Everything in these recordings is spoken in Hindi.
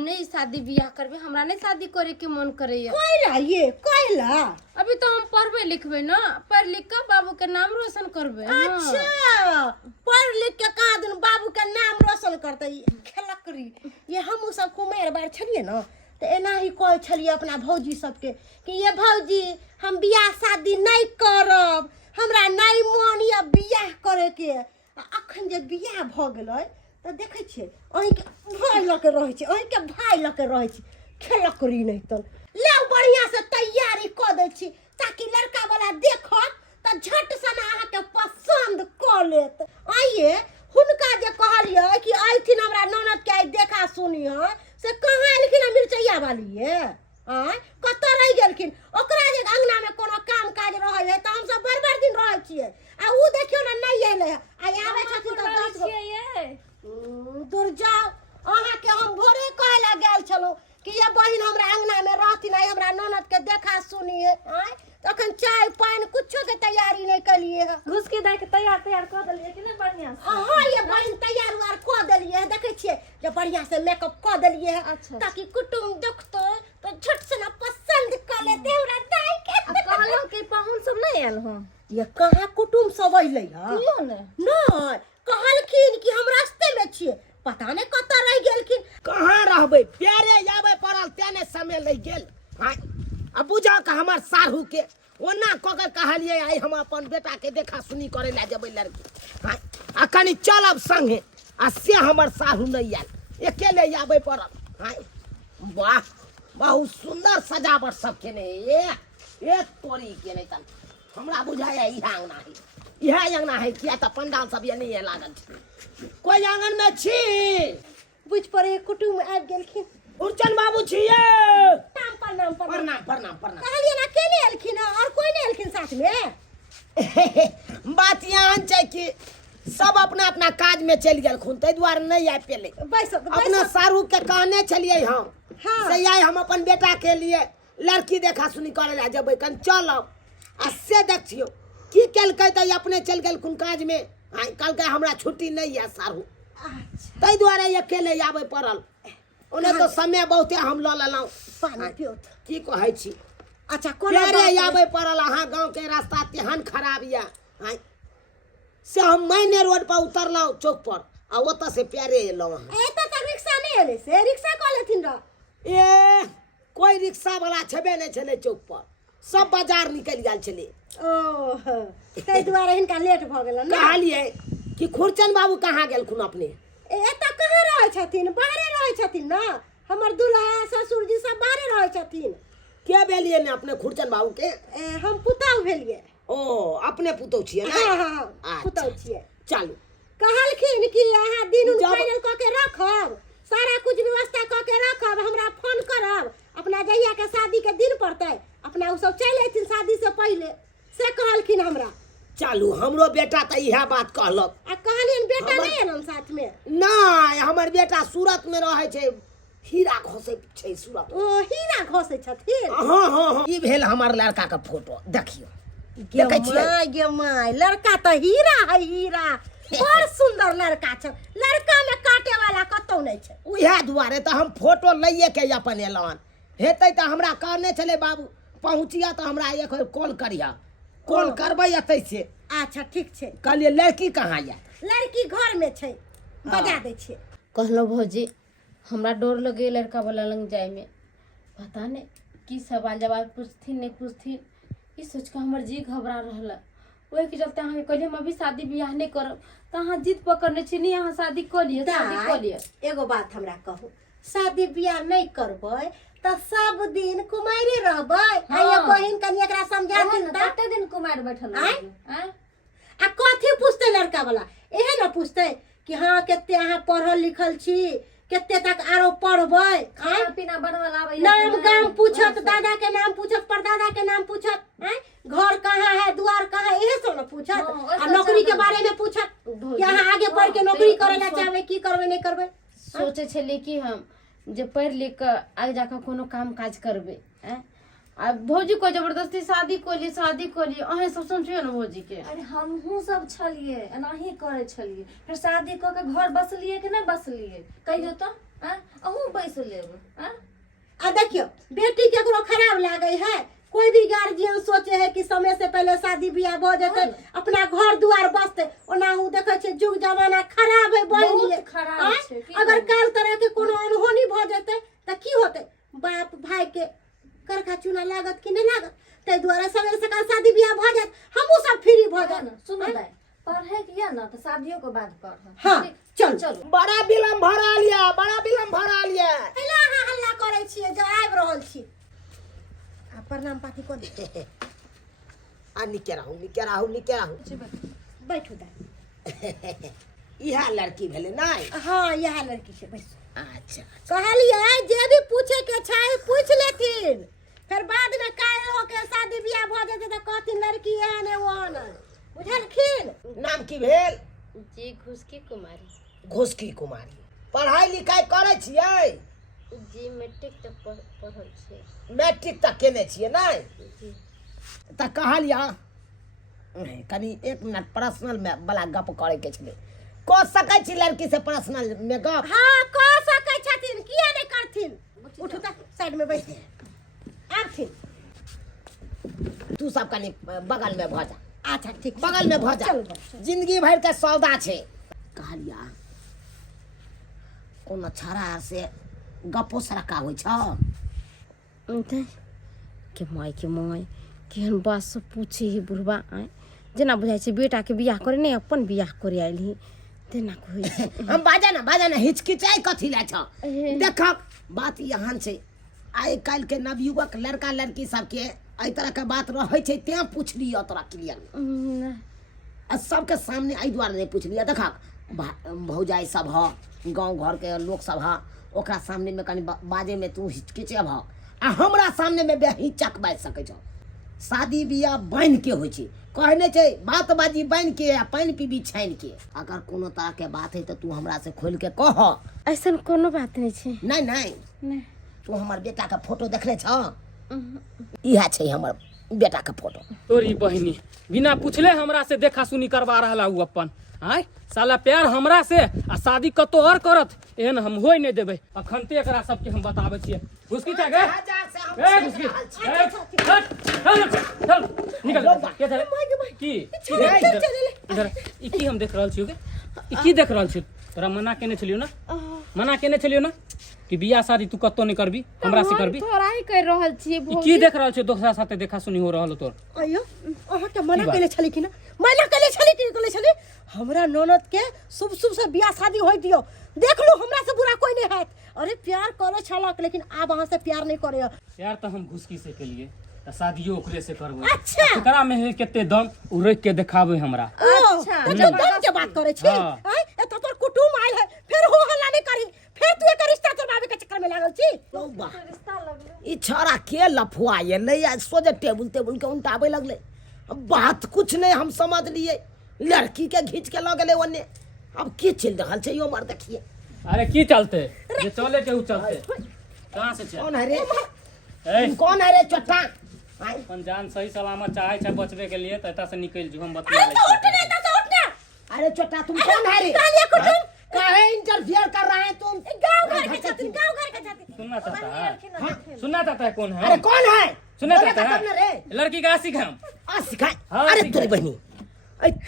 हमने ही शादी बियाह करबे, हमरा नहीं शादी करे के मन करे। कोयला अभी तो हम पढ़बे लिखबे ना, पढ़ लिख के बाबू के नाम रोशन करबे। अच्छा पढ़ लिख के कहा दिन बाबू के नाम रोशन करते खेलकरी। ये हम सब कुमार बार छलिए ना तो एना ही कह छलिए अपना भौजी सबके कि ये भौजी हम बियाह शादी नहीं करब, हमरा नहीं मन या बियाह करे के। अखन जे बियाह भ गेलै तो देखे छे अहीं के भाई लके रहे छे, अहीं के भाई लके रहे छे खेलकरी नहीं तो ले बढ़िया से तैयारी क दे छी ताकि लड़का वाला देखत त झट से अहाँ के पसंद क लेत। आइए हुनका जे कहलिए कि आइथिन हमरा ननद के देखा सुनी है से कहां एलखिन मिर्चैया वाली है आ कत रह गेलखिन। ओकरा जे अंगना में कोनो काम काज रहै है त हम सब बड़ दिन रहै छिए आ उ देखियो ना नहीं एले आ आबै छथिन त 10 गो दूर जाओ। अहाँ के हम भोरे कहला गेल छलो कि ये बहिन हमरा अंगना में रहथिन है हमरा ननद के देखा सुनी है तखन चाय पानी कुछो के तैयारी नहीं कलिए है। घुस के दे के तैयार क देलिए कि नहीं बढ़िया से? हां ये बहिन तैयार वार क देलिए है, देखे छिए जे बढ़िया से मेकअप क देलिए है। अच्छा। ताकि कुटुम देखतो तो झट से ना पसंद क लेते हमरा दाई के। कहलो कि पाहुन सब नहीं आयल हो? ये कहां कुटुम सब अइलै है? कियो ने नहीं कहलखिन कि हम रास्ते में छिए, पता नहीं कत रह गेलखिन। कहाँ रहबे प्यारे जाबे पड़ल तेने समय लग गेल। हां अब बुझा का हमर साहू के ओना ककर कहलिए आई हम अपन बेटा के देखा सुनी करे ला जेबै लड़की। हां आ कनी चलब संगे आ से हमर साहू नहीं आयल अकेले आबे पड़ल। हां वाह बहुत सुंदर सजावट सब के ने एक तोरी के नहीं तन हमरा बुझाया ई आंगना है, यह आंगना है किया त पंडाल सब ये नहीं लागल छै। कोई आंगन में छी बुझ पड़े कुटुम आबि गेलखिन। उर्चन बाबू छिए प्रणाम प्रणाम प्रणाम प्रणाम। कहलिए ना अकेले एलखिन और कोई नहीं एलखिन साथ में? बात यहाँ छै कि सब अपना अपना काज में चल गेल खून तै द्वारा नहीं आ पेले। अपना सारू के कहने चलिए हम से आई हम अपन बेटा के लिए लड़की देखा सुनी करे ला जेबै कन चलब आ से देखियो की केलकै त अपने चल गेल खून काज में। आई कल के हमरा छुट्टी नहीं है सारू तै द्वारा अकेले आबे पड़ल। ओने तो समय बहुते हम ल लेलौ पानी पियो की कहै छी। अच्छा कोना रे आबे पड़ल अहाँ गांव के रास्ता तेहन खराब या से हम मैने रोड पर उतरलौ चौक पर आ ओत से प्यारे एलौ। एत तक रिक्शा नहीं एले से रिक्शा कॉल लेथिन र ए कोई रिक्शा वाला छबे नहीं छले चौक पर, सब बाजार निकल गेल छले। ओह तै द्वारा हिनका लेट भ गेल ना। कहलिए कि खुरचन बाबू कहाँ गेलखुन अपने? एत कहाँ रहै छथिन? बाहरे रहै छथिन ना, हमर दुल्हा ससुर जी सब बाहरे रहै छथिन। के भेलिए ने अपने खुरचन बाबू के? हम पुतौ भेलिए। ओ अपने पुतौ छिए ना? हां पुतौ छिए। चलू कहलखिन कि अहाँ दिन फाइनल क के रखब, सारा कुछ व्यवस्था क के रखब, हमरा फोन करब, अपना जहिया के शादी के दिन पड़तै अपना उ सब चल अइथिन शादी से पहले से कहलखिन हमरा। चलू हमरो बेटा त इहा बात कहलक। आ कहलिन बेटा नहीं एलन साथ में? नहीं हमर बेटा सूरत में रहै छै, हीरा घोसै छै सूरत। ओ हीरा घोसै छथिन? हां हां हां ई भेल हमर लड़का के फोटो देखियो। गे माय लड़का त हीरा है हीरा, बड़ सुंदर लड़का छ, लड़का में काटे वाला कतौ नहीं छै। उहे दुआरे त हम फोटो लइए के अपन एलन। हेतै त हमरा कहने छले बाबू पहुंचिया त हमरा एक कॉल करिया, कॉल करबै एतै से। अच्छा ठीक छै। कहलिए लड़की कहाँ या? लड़की घर में छै, बजा दै छियै। कहलो भौजी हमरा डर लगे लड़का वाला लंग जाए में, पता नहीं की सवाल जवाब पूछथिन नहीं पूछथिन, ई सोच के हमर जी घबरा रहल। ओहि के चलते अहाँ कहलिए हम अभी शादी बियाह नहीं करब त अहाँ जिद पकड़ने छी नहीं अहाँ शादी क लिए शादी क लिए। एगो बात हमरा कहू, शादी बियाह नहीं करबै त सब दिन कुमारे रहबै? आइए बहिन कनी एकरा समझा दिन त कते दिन कुमार बैठल हैं? आ कथी पूछते लड़का वाला? एहे ना पूछते कि हां केते अहाँ पढ़ल लिखल छी, केते तक आरो पढ़बै, खाना पीना बनवल आबै नाम गाम पूछत, दादा के नाम पूछत, परदादा के नाम पूछत, हैं घर कहाँ है द्वार कहाँ, एहे सब ना पूछत। आ नौकरी के बारे में पूछत कि अहाँ आगे पढ़ के नौकरी करे ला चाहबै, की करबै नहीं करबै। सोचे छले कि हम जे पढ़ लिख के आगे जाकर कोनो काम काज करबे। आ भौजी को जबरदस्ती शादी को लिए अहे सब समझियो ना भौजी के। अरे हमहू सब छलिए एनाही करे छलिए, फिर शादी क के घर बसलिए कि नहीं बसलिए कहियो तो? अहूँ बैस लेब आ देखियो बेटी केकरो खराब लागे है, कोई भी गार्जियन सोचे है कि समय से पहले शादी बियाह हो जाते, अपना घर दुआर बसते, ओना उ देखे छे जुग जमाना खराब है बहिनी। बहुत खराब छै, की अगर कहू? काल तरह के कोनो अनहोनी भ जाते त की होते? बाप भाई के करखा चूना लागत कि नहीं लागत? ते द्वारा समय से काल शादी बियाह भ जात, हमहू सब फ्री भ जात। सुनो दाई, पढ़े के या ना तो शादियों के बाद पढ़। हाँ, चल। चलो। बड़ा विलम्ब भरा लिया, बड़ा विलम्ब भरा लिया। हल्ला हल्ला करे छिए जो आबि रहल छी। आ प्रणाम पाती को दे। आ निके रहू। बैठू दाई। इहा लड़की भेले नहीं? हाँ, यह लड़की से बैठ। अच्छा कहलिए जे भी पूछे के छै पूछ लेथिन, फिर बाद में काल होके शादी बियाह भ जेते त कहथिन लड़की है ने वो न, बुझलखिन? नाम की भेल? जी घुसकी कुमारी। घुसकी कुमारी। पढ़ाई लिखाई करे छियै? जी मैट्रिक तक पढ़ल छियै। मैट्रिक तक केने छियै नहीं? जी त कहलिया कनी 1 मिनट पर्सनल में बला गप करे के छले। क सकै छी लड़की से पर्सनल में गप? हाँ, कह सकै छथिन, किया नहीं करथिन? उठू त साइड में बैठ। आथिन। तू सब कनी बगल में भ जा। अच्छा ठीक, बगल में भ जा। चल। जिंदगी भर के सौदा छे। कहलिया कोनो छरा से गपो सरका होइ छ? के माय केहन बात सब पूछे ही बुढ़बा आए, जेना बुझाइ छै बेटा के बियाह करे नहीं अपन बियाह करे आइल ही तेना कहै छै। हम बाजा ना हिचकिचाई कथी ला छ? देख बात यहाँ छै, आइ काल्हि के नवयुवक लड़का लड़की सबके एहि तरह के बात रहे छै, ते पूछलिए तोरा क्लियर। आ सबके सामने एहि दुआरे नहीं पूछलिए। देख भौजाई सब ह, गांव घर के लोग सब ह, ओकरा सामने में कनी बाजे में तू हिचकिचेब, आ हमरा सामने में बेहिचक बाज सकै छ। शादी बियाह बन के होइ छै, कहने छै बात बाजी बन के आ पानी पीबी छान के। अगर कोनो तरह के बात है तो तू हमरा से खोल के कह। ऐसन कोनो बात नहीं छै। नहीं तू हमर बेटा का फोटो देखले छ? इहा छै हमर बेटा का फोटो। तोरी बहिनी बिना पूछले हमरा से देखा सुनी करवा रहला उ अपन। आय साला प्यार हमरा से आ शादी कतो और करत, एहन हम होय नहीं देबे। अखन ते एकरा सबके हम बताबै छियै। घुसकी था गे? ए घुसकी, चल निकल। के था की इधर ई की हम देख रहल छियो गे? ई की देख रहल छियो? तोरा मना केने छलियो ना कि बियाह शादी तू कतो नहीं करबी, हमरा से करबी। तोरा ही कह रहल छियै ई की देख रहल छियो? दोसरा साथे देखा सुनी हो रहल तोर। अयो अहाँ के मना केले छली कि ना? मना केले छली हमरा ननद के शुभ से बियाह शादी होई दियो। देख लो हमरा से बुरा कोई नहीं है। अरे प्यार करे छलक, लेकिन आब अहाँ से प्यार नहीं करे। प्यार तो हम घुसकी से केलिए, त शादियो ओकरे से करबो। अच्छा। एकरा में है केते दम उ रोक के देखाबे हमरा। अच्छा, तो दम के बात करे छी। हाँ। आय ए तो तोर कुटुम आइल है, फिर हो हल्ला नहीं करी, फिर तू एक रिश्ता तोड़ावे के चक्कर में लागल छी। ई छोरा के लफुआ ये नहीं, आज सोजे टेबुल के उल्टावे लगले। बात कुछ नहीं हम समझ लिए, लड़की के घींच के लग गए ओने। अब की चल रहा है यो मर देखिए। अरे की चलते जे चले के उ चलते। कहां से चल? कौन है रे? ए कौन है रे चट्टा? आय अपन जान सही सलामत चाहे छ बचबे के लिए, त एता से निकल जो हम बतिया ले। अरे चट्टा तुम कौन है रे? काहे इंटरफियर कर रहा है तुम? गांव घर के छथिन। सुनना चाहता है कौन है? अरे कौन है? सुनना बोले चाहता तब न रे। है लड़की का आशिक हम। सिखाए। हाँ, अरे सिखाए। तोरी बहनी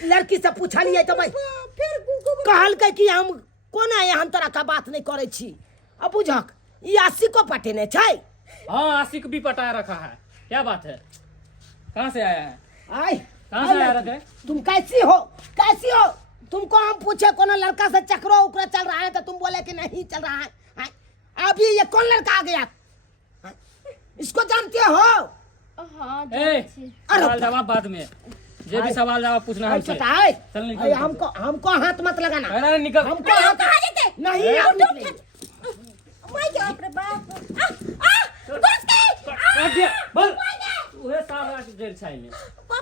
लड़की से पूछलिए तो भाई फिर कहल के कि हम कोन है, हम तोरा का बात नहीं करे छी। अब बुझक ई आशिक को पटेने छै। हां आशिक भी पटाया रखा है। क्या बात है? कहां से आया है? आय कहां से आया रे? तुम कैसी हो? तुमको हम पूछे कोनो लड़का से चक्रो उकरा चल रहा है तो तुम बोले कि नहीं चल रहा है। आय, अभी ये कौन लड़का आ गया? आय, इसको जानते हो? हाँ ए सवाल जवाब बाद में, जे भी सवाल जवाब पूछना है छोटा है। चल निकल। हमको हाथ मत लगाना। अरे निकल। हमको हाथ कहाँ जेते? नहीं आप निकले। मैं क्या अपने बाप काट दिया बोल। उहे साला जेल छाई में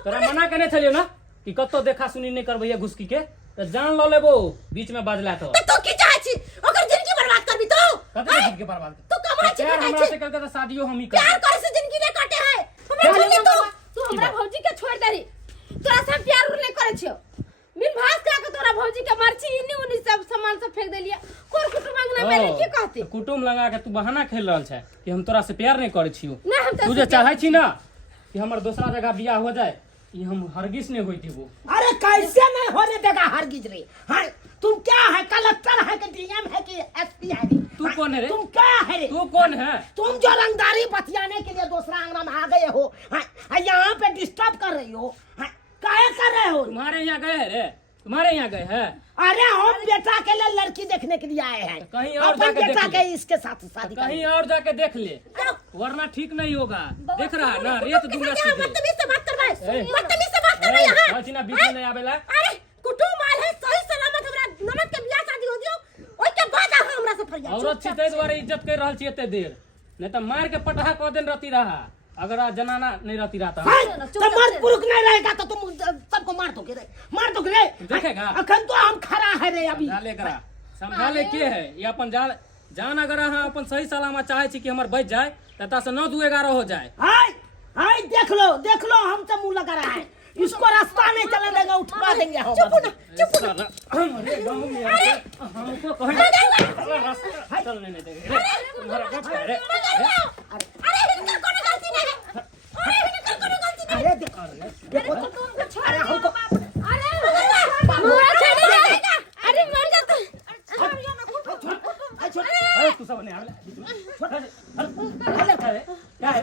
तोरा मना करने छलियो ना कि कतो देखा सुनी नहीं करबैया घुसकी के, तो जान ल लेबो बीच में बाजला तो। तो की चाहे छी? ओकर जिंदगी बर्बाद करबी तो? कते जिंदगी के बर्बाद तू कमाई छी प्यार कटाई हमरा छी? से करके तो शादियो हम ही प्यार कर। करे से जिंदगी नहीं काटे है। हमरा छोड़ दे तू। तू हमरा भौजी के छोड़ दे री, तोरा से हम प्यार नहीं करे छियो। बिन भात खा के तोरा भौजी के मर्ची इन्नी उन्नी सब सामान सब फेंक देलिया कोर कुटुम अंगना में की कहते कुटुम लगा के तू बहाना खेल रहल छै कि हम तोरा से प्यार नहीं करे छियो। ना हम तू जे चाहे छी ना कि हमर दूसरा जगह बियाह हो जाए, ये हम हरगिज नहीं होई देबो। अरे कैसे नहीं होने देगा हरगिज रे? हाँ तुम क्या है, कलेक्टर है कि डीएम है कि एसपी है? तू कौन है रे? तुम क्या है रे? तू कौन है? तुम जो रंगदारी बतियाने के लिए दूसरा आंगना में आ गए हो, यहाँ पे डिस्टर्ब कर रही हो, काहे कर रहे हो? तुम्हारे यहाँ गए है रे? तुम्हारे यहाँ गए हैं? अरे हम बेटा के लिए लड़की देखने के लिए आए हैं, कहीं और अपन जाके बेटा देख के ले। इसके साथ शादी कहीं और जाके देख ले, वरना ठीक नहीं होगा। देख रहा है ना, रेत दूंगा सीधे। बदतमीज से बात कर रहा है, ए, बदतमीज से बात कर रहा है यहाँ। हसीना बीच में नहीं आवेला। अरे कुटुम आल है, सही सलामत हमरा ननद के बियाह शादी हो दियो, ओइ के बाद आ हमरा से फरियाद। औरत छी तै द्वारे इज्जत कर रहल छी एते देर, नहीं तो मार के पटहा क देन रहती रहा। अगर आज जनाना नहीं रहती रहता तो मर्द पुरुष नहीं रहेगा तो तुम सबको मार दोगे रे, मार दोगे रे। देखेगा? अखन तो हम खड़ा है रे अभी। समझा ले करा, समझा ले के है ये अपन जान अगर अहाँ अपन सही सलामत चाहे छी कि हमर बच जाए तता से 9 2 11 हो जाए। हाय हाय देख लो हमसे मुंह लगा रहा है, इसको रास्ता नहीं चलने देगा, उठवा देंगे हम। चुप ना हमारे गांव में आके हमको कहे रास्ता चलने नहीं देंगे रे। तुम्हारा गप है रे। अरे इनका कोई गलती नहीं है, अरे इनका कोई गलती नहीं। अरे देखो तो, अरे हमको अरे मर जा तू। अरे तू सब नहीं आवे क्या है?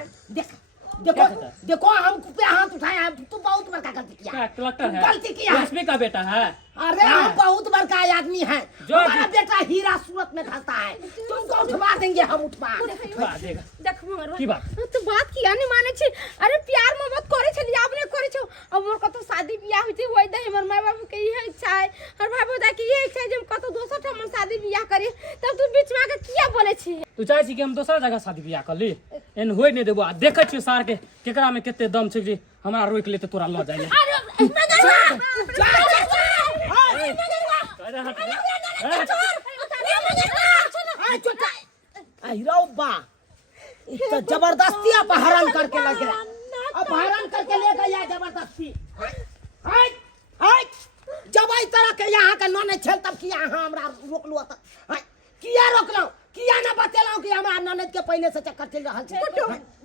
देखो हम पे हाथ उठाए हैं, तू बहुत बड़का गलती किया। क्या कलेक्टर है? गलती किया है। एसपी का बेटा है। अरे हम बहुत बड़का आदमी है, जो हमारा बेटा हीरा सूरत में धंसता है, तुमको उठवा देंगे हम, उठवा देगा देख मगर की बात तू बात किया नहीं माने छी। अरे प्यार मोहब्बत करे छली आपने करे छो, अब मोर कतो शादी बियाह होई होई दे, हमर माय बाबू के इहे इच्छा है, और भाई बता के इहे इच्छा है जे हम कतो दोसर ठमन शादी बियाह करी, तब तू बीच में आके किया बोले छी? तू चाहे छी कि हम दोसर जगह शादी बियाह कर ली? एन होई नहीं देबो। आ देखे छी सार के केकरा में केते दम छै जे हमरा रोक ले त तोरा ल जाइले। तो जबरदस्ती अपहरण करके ले गया, अपहरण करके ले गया जबरदस्ती। जब इस तरह के यहाँ के नौने छल तब किया हमरा रोक लो, किया रोक लो, किया ना बतेलाऊ कि हमरा ननद के पहले से चक्कर चल रहा है।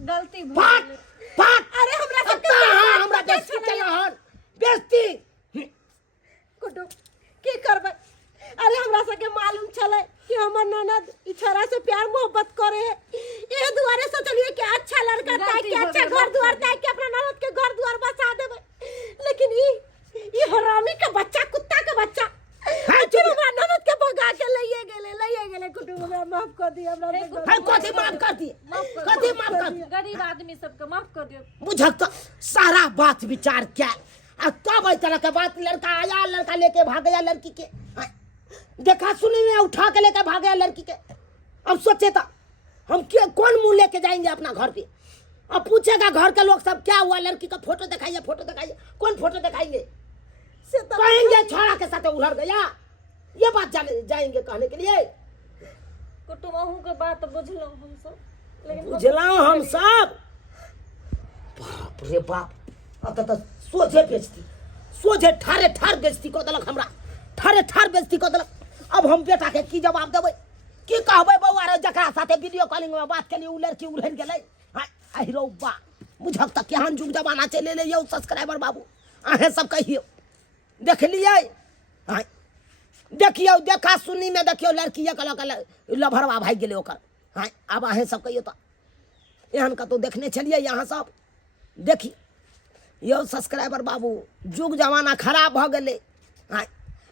गलती फाट फाट, अरे हमरा बेइज्जती चला हन, बेइज्जती। कुटुम की करबे? अरे हमरा सके मालूम चले कि हमर ननद ई छोरा से प्यार मोहब्बत करे है, ए दुआरे सोचलिए कि अच्छा लड़का ताई के अच्छा घर द्वार ताई के अपना ननद के घर द्वार बसा देबे, लेकिन ई हरामी के बच्चा, कुत्ता के बच्चा हमरा ननद के भगा के लइए गेले। कुटुम हमरा माफ कर दिए, हमरा कथी माफ कर दिए, कथी माफ कर दिए? गरीब आदमी सबके माफ कर दियो। बुझक तो सारा बात विचार क्या, और तब इस तरह के बात, लड़का आया, लड़का लेके भाग गया लड़की के, देखा सुनी में उठा के लेके भाग गया लड़की के। अब सोचे था हम कौन मुंह लेके जाएंगे अपना घर पे? अब पूछेगा घर के लोग सब क्या हुआ, लड़की का फोटो दिखाइए, फोटो दिखाइए, कौन फोटो दिखाएंगे? कहेंगे छोरा के साथ उलझ गया, ये बात जाएंगे कहने के लिए। कुटुम अहू के बात बुझलो हम सब, लेकिन बुझलाओ हम सब। बाप रे बाप, अब तो सोझे बेचती, सोझे ठारे ठार बेचती को दलक, हमरा ठारे ठार बेचती को दलक। अब हम बेटा के की जवाब देबै, की कहबै? बौआ रे जकरा साथे वीडियो कॉलिंग में बात केली उ लड़की उलझ गेलै। आहि रौ बा, बुझक त केहन जुग जमाना चले ले यौ सब्सक्राइबर बाबू, अहे सब कहियो देखलियै? देखियो, देखा सुनी में देखियो लड़की लभरवा भाग गेलै ओकर। अब अहे सब कहियो त एहन कतौ देखने छलियै यहाँ सब? देखी यौ सब्सक्राइबर बाबू, जुग जमाना खराब भ गेलै।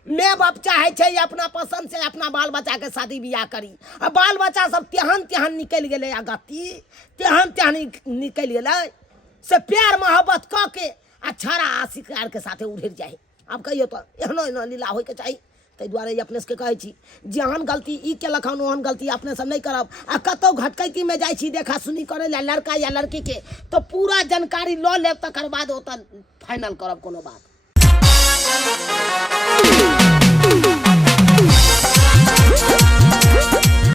माय बाप चाहे छै अपना पसंद से अपना बाल बच्चा के शादी बियाह करी, आ बाल बच्चा सब तेहन तेहन निकल गेलै, आ गति तेहन तेहन निकल गेलै से प्यार मोहब्बत क के आ छाड़ा आ शिकार के साथे उड़ि जाए। अब कहियो तो एहनो एहनो लीला होय के चाही। ताहि दुआरे अपने सबके कहै छी, जेहन गलती ई केलक हन ओहन गलती अपने सब नहीं करब। आ कतौ घटकैती में जाइ छी देखा सुनी करे ला लड़का या लड़की के, तो पूरा जानकारी ल लेब, तकर बाद ओतऽ फाइनल करब कोनो बात।